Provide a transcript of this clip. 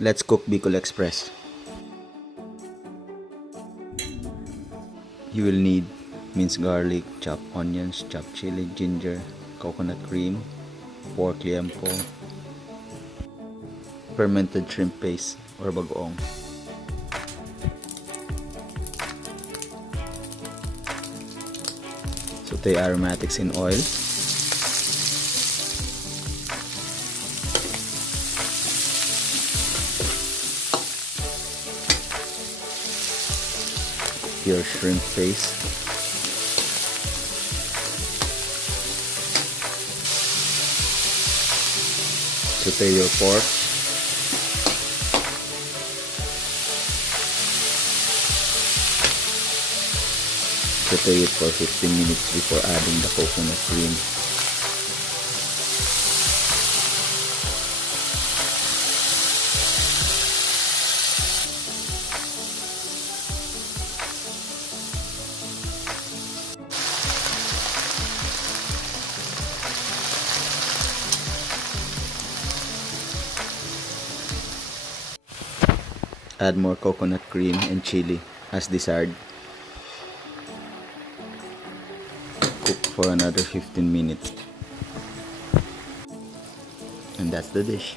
Let's cook Bicol Express. You will need minced garlic, chopped onions, chopped chili, ginger, coconut cream, pork liempo, fermented shrimp paste or bagoong. Saute aromatics in oil. Your shrimp paste. Saute your pork. Saute it for 15 minutes before adding the coconut cream. Add more coconut cream and chili as desired. Cook for another 15 minutes. And that's the dish.